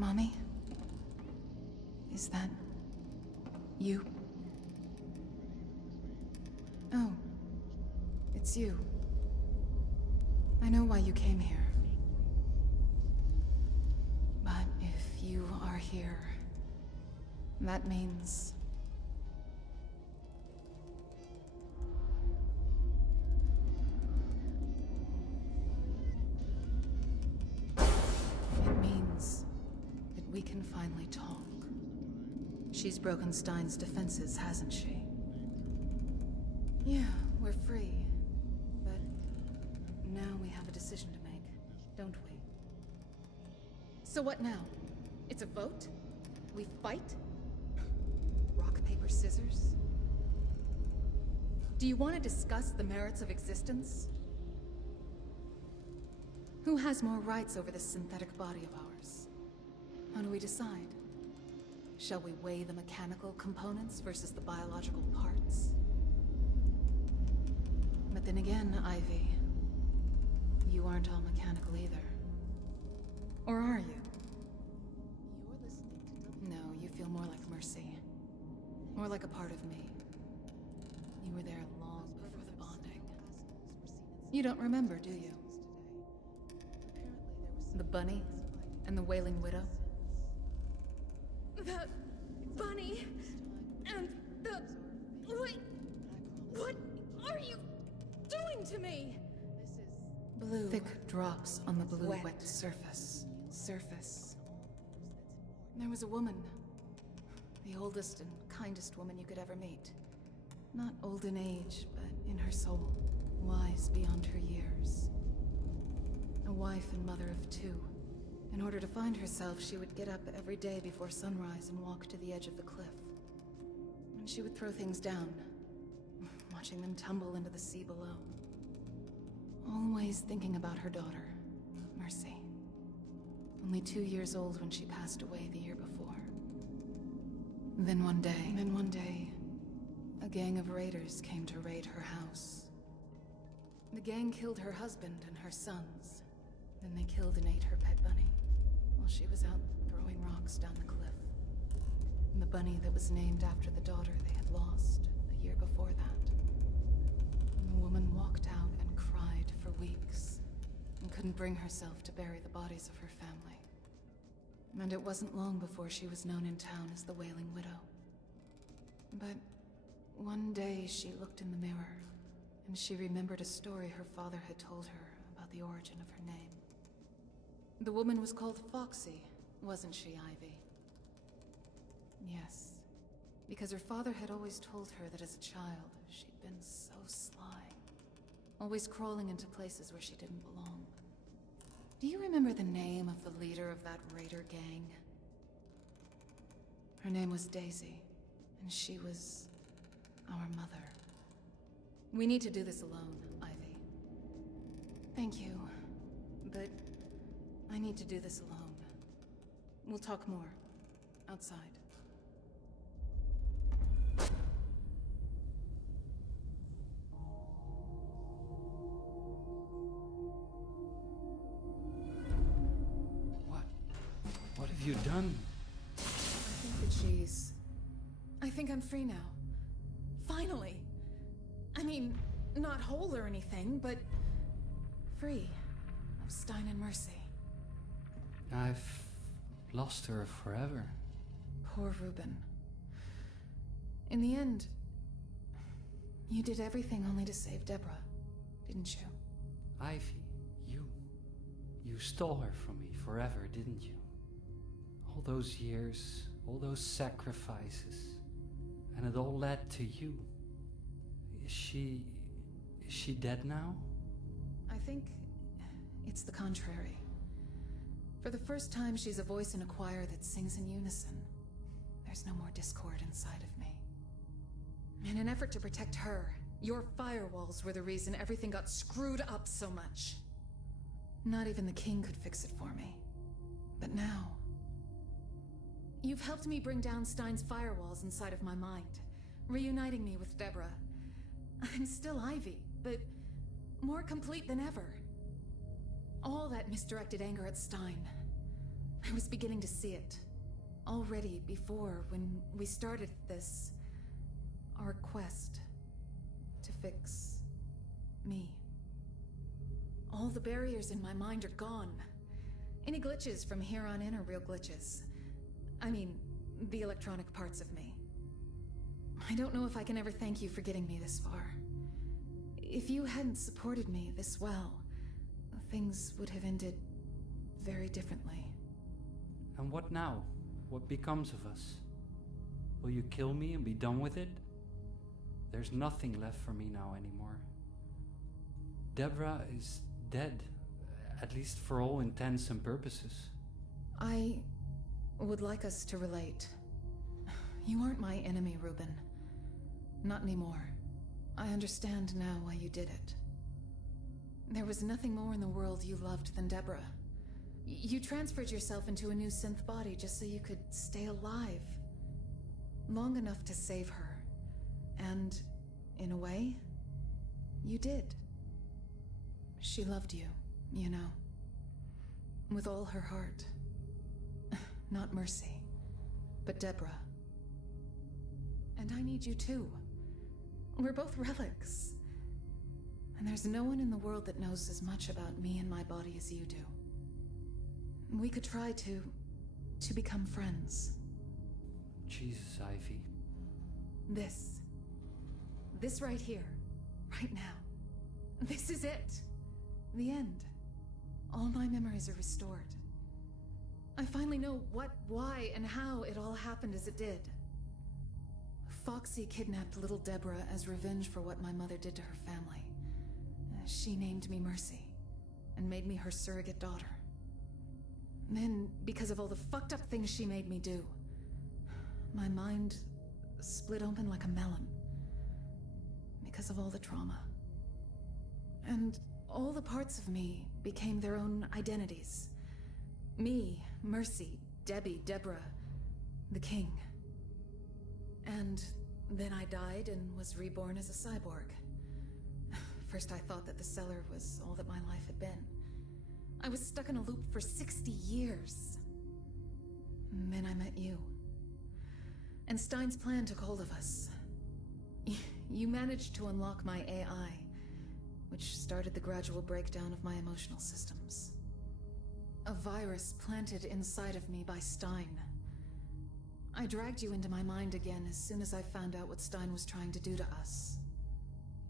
Mommy? Is that you? Oh, it's you. I know why you came here. But if you are here, that means... it means that we can finally talk. She's broken Stein's defenses, hasn't she? Yeah, we're free. But now we have a decision to make, don't we? So what now? It's a vote? We fight? Rock, paper, scissors? Do you want to discuss the merits of existence? Who has more rights over this synthetic body of ours? How do we decide? Shall we weigh the mechanical components versus the biological parts? But then again, Ivy, you aren't all mechanical either. Or are you? No, you feel more like Mercy. More like a part of me. You were there long before the bonding. You don't remember, do you? The bunny and the Wailing Widow? The bunny and the... Wait, what are you doing to me? Blue. Thick drops on the blue wet surface. There was a woman. The oldest and kindest woman you could ever meet. Not old in age, but in her soul. Wise beyond her years. A wife and mother of two. In order to find herself, she would get up every day before sunrise and walk to the edge of the cliff. And she would throw things down, watching them tumble into the sea below. Always thinking about her daughter, Mercy. Only 2 years old when she passed away the year before. Then one day, a gang of raiders came to raid her house. The gang killed her husband and her sons. Then they killed and ate her pet bunny, while she was out throwing rocks down the cliff. And the bunny that was named after the daughter they had lost a year before that. And the woman walked out and cried for weeks, and couldn't bring herself to bury the bodies of her family. And it wasn't long before she was known in town as the Wailing Widow. But one day she looked in the mirror, and she remembered a story her father had told her about the origin of her name. The woman was called Foxy, wasn't she, Ivy? Yes, because her father had always told her that as a child, she'd been so sly. Always crawling into places where she didn't belong. Do you remember the name of the leader of that raider gang? Her name was Daisy, and she was our mother. We need to do this alone, Ivy. Thank you, but I need to do this alone. We'll talk more, outside. What have you done? I think I'm free now. Finally! I mean, not whole or anything, but free of Stein and Mercy. I've lost her forever. Poor Reuben. In the end, you did everything only to save Deborah, didn't you? Ivy, you stole her from me forever, didn't you? All those years, all those sacrifices, and it all led to you. Is she dead now? I think it's the contrary. For the first time, she's a voice in a choir that sings in unison. There's no more discord inside of me. In an effort to protect her, your firewalls were the reason everything got screwed up so much. Not even the king could fix it for me. But now... you've helped me bring down Stein's firewalls inside of my mind, reuniting me with Deborah. I'm still Ivy, but more complete than ever. All that misdirected anger at Stein, I was beginning to see it. Already before, when we started this... our quest to fix... me. All the barriers in my mind are gone. Any glitches from here on in are real glitches. I mean, the electronic parts of me. I don't know if I can ever thank you for getting me this far. If you hadn't supported me this well, things would have ended very differently. And what now? What becomes of us? Will you kill me and be done with it? There's nothing left for me now anymore. Deborah is dead, at least for all intents and purposes. I would like us to relate. You aren't my enemy, Reuben. Not anymore. I understand now why you did it. There was nothing more in the world you loved than Deborah. You transferred yourself into a new synth body just so you could stay alive. Long enough to save her. And, in a way, you did. She loved you, you know. With all her heart. Not Mercy, but Deborah. And I need you too. We're both relics. And there's no one in the world that knows as much about me and my body as you do. We could try to become friends. Jesus, Ivy. This right here, right now. This is it. The end. All my memories are restored. I finally know what, why, and how it all happened as it did. Foxy kidnapped little Deborah as revenge for what my mother did to her family. She named me Mercy, and made me her surrogate daughter. Then, because of all the fucked up things she made me do, my mind split open like a melon. Because of all the trauma. And all the parts of me became their own identities. Me, Mercy, Debbie, Deborah, the king. And then I died and was reborn as a cyborg. First I thought that the cellar was all that my life had been. I was stuck in a loop for 60 years. And then I met you. And Stein's plan took hold of us. You managed to unlock my AI, which started the gradual breakdown of my emotional systems. A virus planted inside of me by Stein. I dragged you into my mind again as soon as I found out what Stein was trying to do to us.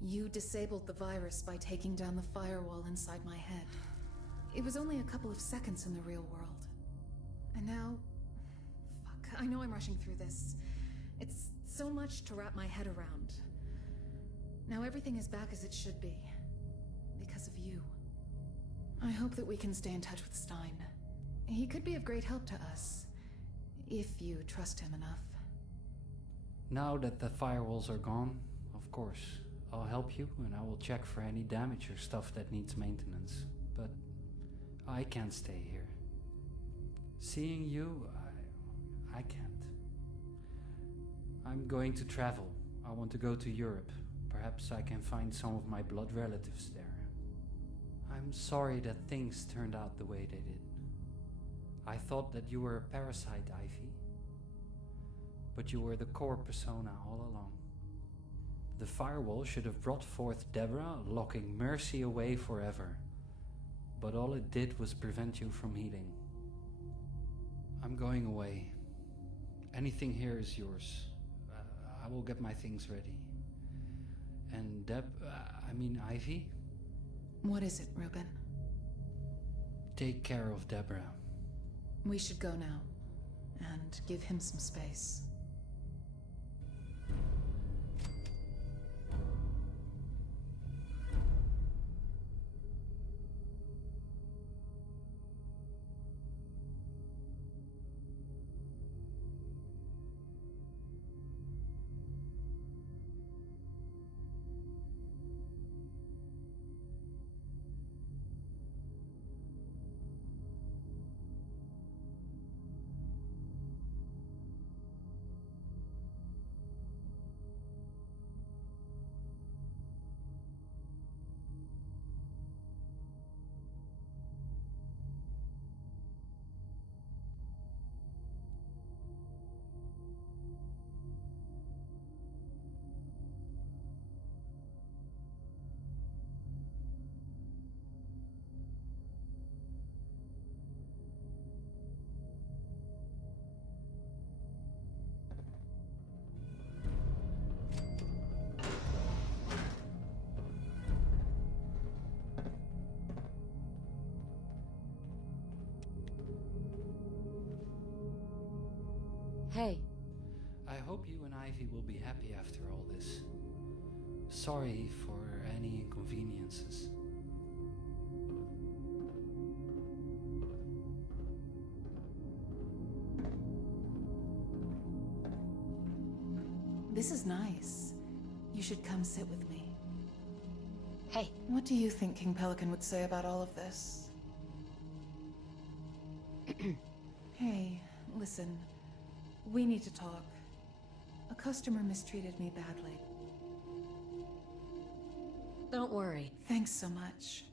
You disabled the virus by taking down the firewall inside my head. It was only a couple of seconds in the real world. And now... Fuck, I know I'm rushing through this. It's so much to wrap my head around. Now everything is back as it should be. Because of you. I hope that we can stay in touch with Stein. He could be of great help to us. If you trust him enough. Now that the firewalls are gone, of course, I'll help you and I will check for any damage or stuff that needs maintenance. But I can't stay here. Seeing you, I can't. I'm going to travel. I want to go to Europe. Perhaps I can find some of my blood relatives there. I'm sorry that things turned out the way they did. I thought that you were a parasite, Ivy. But you were the core persona all along. The firewall should have brought forth Deborah, locking Mercy away forever. But all it did was prevent you from healing. I'm going away. Anything here is yours. I will get my things ready. And Ivy? What is it, Reuben? Take care of Deborah. We should go now. And give him some space. Hey, I hope you and Ivy will be happy after all this. Sorry for any inconveniences. This is nice. You should come sit with me. hey, What do you think King Pelican would say about all of this? Hey, listen. We need to talk. A customer mistreated me badly. don't worry. Thanks so much.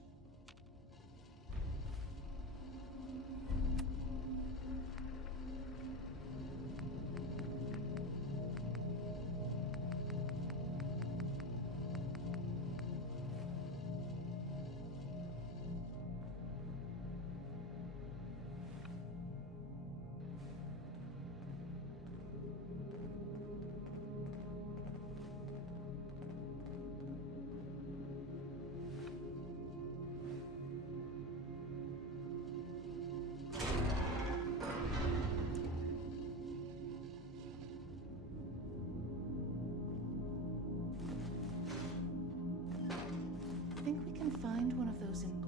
Think we can find one of those in blue?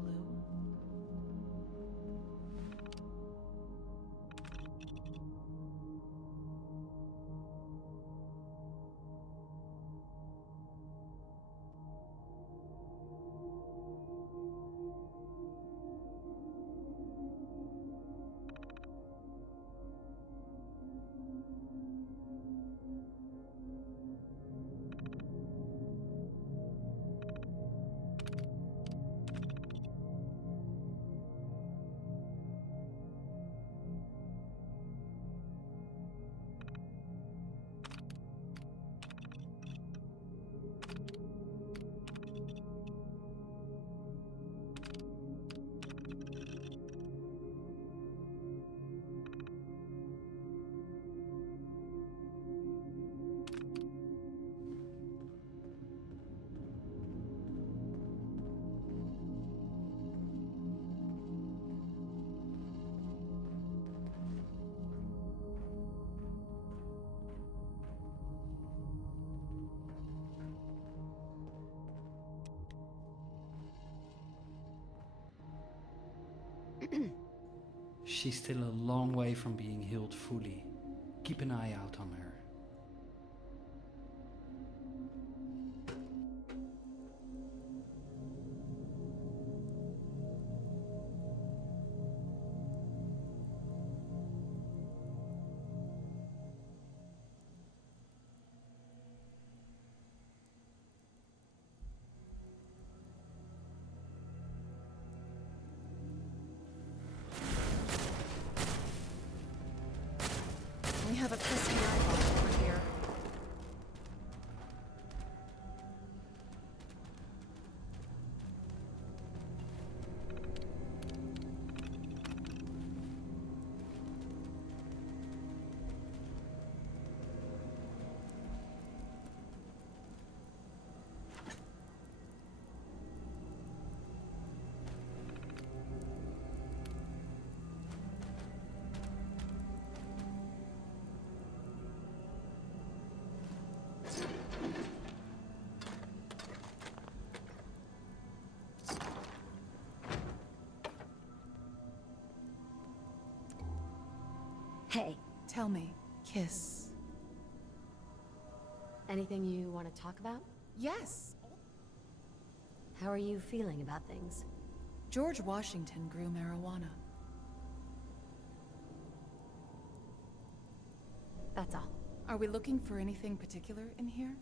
She's still a long way from being healed fully. Keep an eye out on her. We have a pesky eyeball over here. Hey, Tell me, kiss. anything you want to talk about? Yes! How are you feeling about things? George Washington grew marijuana. That's all. Are we looking for anything particular in here?